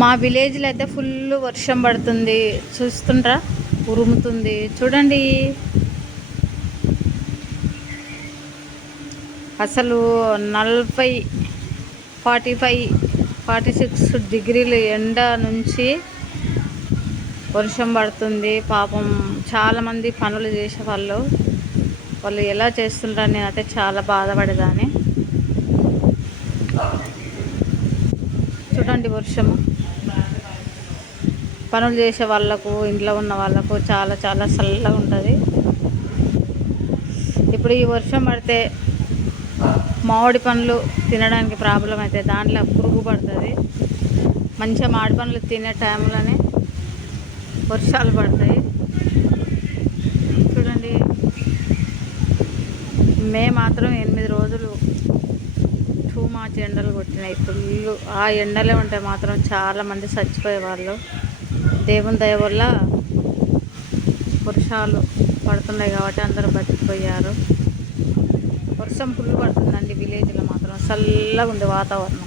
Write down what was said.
మా విలేజ్లో అయితే ఫుల్ వర్షం పడుతుంది. చూస్తుండ్రా, ఉరుముతుంది చూడండి. అసలు 40, 45, 46 డిగ్రీలు ఎండ నుంచి వర్షం పడుతుంది. పాపం చాలామంది పనులు చేసేవాళ్ళు వాళ్ళు ఎలా చేస్తుంటారు, నేనైతే చాలా బాధపడేదాన్ని. చూడండి వర్షము, పనులు చేసే వాళ్ళకు, ఇంట్లో ఉన్న వాళ్ళకు చాలా చాలా చల్లగా ఉంటుంది. ఇప్పుడు ఈ వర్షం పడితే మామిడి పండ్లు తినడానికి ప్రాబ్లం అయితే దాంట్లో పురుగు పడుతుంది. మంచిగా మామిడి పండ్లు తినే టైంలోనే వర్షాలు పడతాయి. చూడండి, మే మాత్రం 8 రోజులు టూ మచ్ ఎండలు కొట్టినాయి ఫుల్. ఆ ఎండలే ఉంటే మాత్రం చాలామంది చచ్చిపోయేవాళ్ళు. దేవుని దయ వల్ల వర్షాలు పడుతున్నాయి కాబట్టి అందరూ బతికిపోయారు. వర్షం ఫుల్ పడుతుందండి విలేజ్లో మాత్రం, చల్లగా ఉంది వాతావరణం.